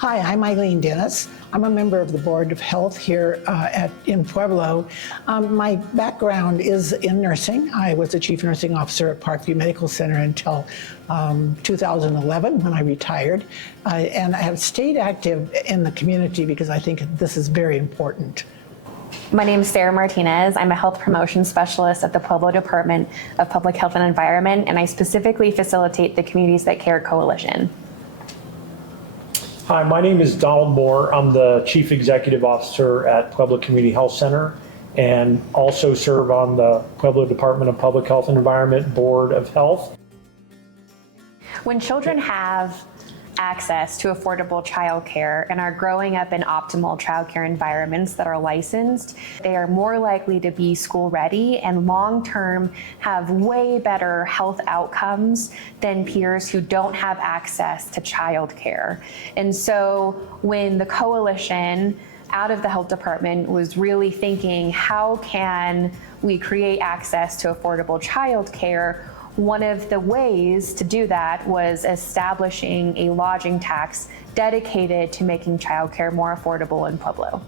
Hi, I'm Eileen Dennis. I'm a member of the Board of Health here in Pueblo. My background is in nursing. I was the Chief Nursing Officer at Parkview Medical Center until 2011 when I retired. And I have stayed active in the community because I think this is very important. My name is Sarah Martinez. I'm a health promotion specialist at the Pueblo Department of Public Health and Environment, and I specifically facilitate the Communities That Care Coalition. Hi, my name is Donald Moore. I'm the Chief Executive Officer at Pueblo Community Health Center and also serve on the Pueblo Department of Public Health and Environment Board of Health. When children have access to affordable childcare and are growing up in optimal childcare environments that are licensed, they are more likely to be school ready and long-term have way better health outcomes than peers who don't have access to childcare. And so when the coalition out of the health department was really thinking, how can we create access to affordable childcare? One of the ways to do that was establishing a lodging tax dedicated to making childcare more affordable in Pueblo.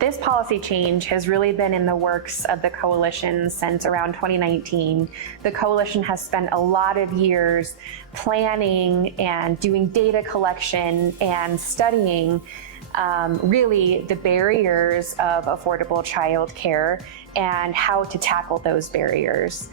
This policy change has really been in the works of the coalition since around 2019. The coalition has spent a lot of years planning and doing data collection and studying really the barriers of affordable childcare and how to tackle those barriers.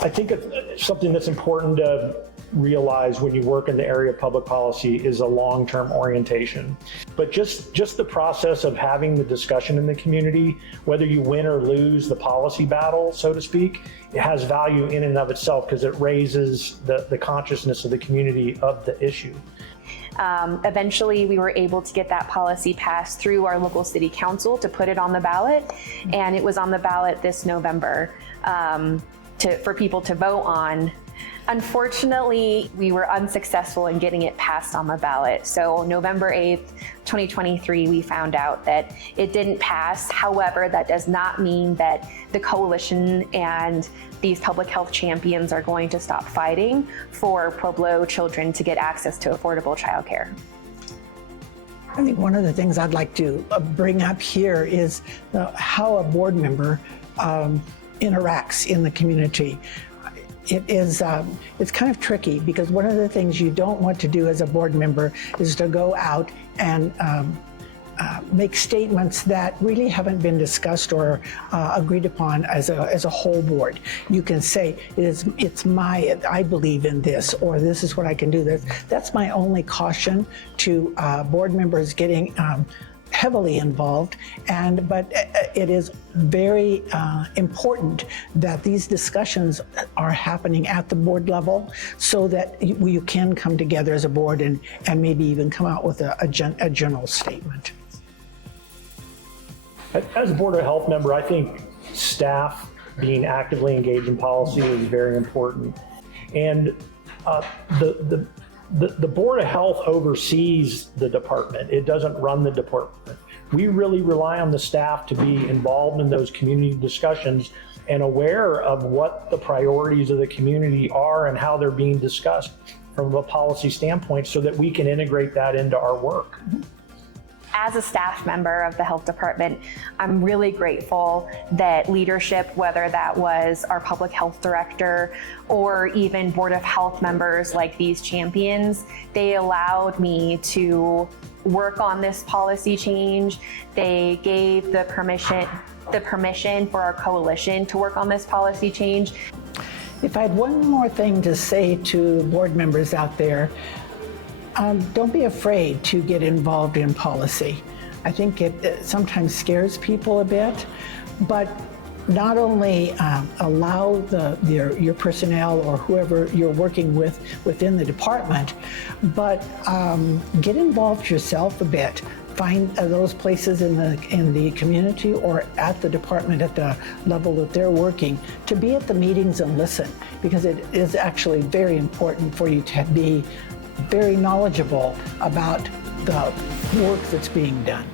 I think something that's important to realize when you work in the area of public policy is a long-term orientation. But just the process of having the discussion in the community, whether you win or lose the policy battle, so to speak, it has value in and of itself because it raises the consciousness of the community of the issue. Eventually, we were able to get that policy passed through our local city council to put it on the ballot, and it was on the ballot this November for people to vote on. Unfortunately, we were unsuccessful in getting it passed on the ballot. So November 8th, 2023, we found out that it didn't pass. However, that does not mean that the coalition and these public health champions are going to stop fighting for Pueblo children to get access to affordable childcare. I think one of the things I'd like to bring up here is how a board member interacts in the community. It's kind of tricky because one of the things you don't want to do as a board member is to go out and make statements that really haven't been discussed or agreed upon as a whole board. You can say, I believe in this, or this is what I can do. That's my only caution to board members getting heavily involved, but it is very important that these discussions are happening at the board level so that you can come together as a board and maybe even come out with a general statement. As a Board of Health member, I think staff being actively engaged in policy is very important. And the Board of Health oversees the department. It doesn't run the department. We really rely on the staff to be involved in those community discussions and aware of what the priorities of the community are and how they're being discussed from a policy standpoint so that we can integrate that into our work. As a staff member of the health department, I'm really grateful that leadership, whether that was our public health director or even Board of Health members like these champions, they allowed me to work on this policy change. They gave the permission for our coalition to work on this policy change. If I had one more thing to say to board members out there, don't be afraid to get involved in policy. I think it sometimes scares people a bit, but not only allow your personnel or whoever you're working with within the department, but get involved yourself a bit. Find those places in the community or at the department at the level that they're working to be at the meetings and listen, because it is actually very important for you to be very knowledgeable about the work that's being done.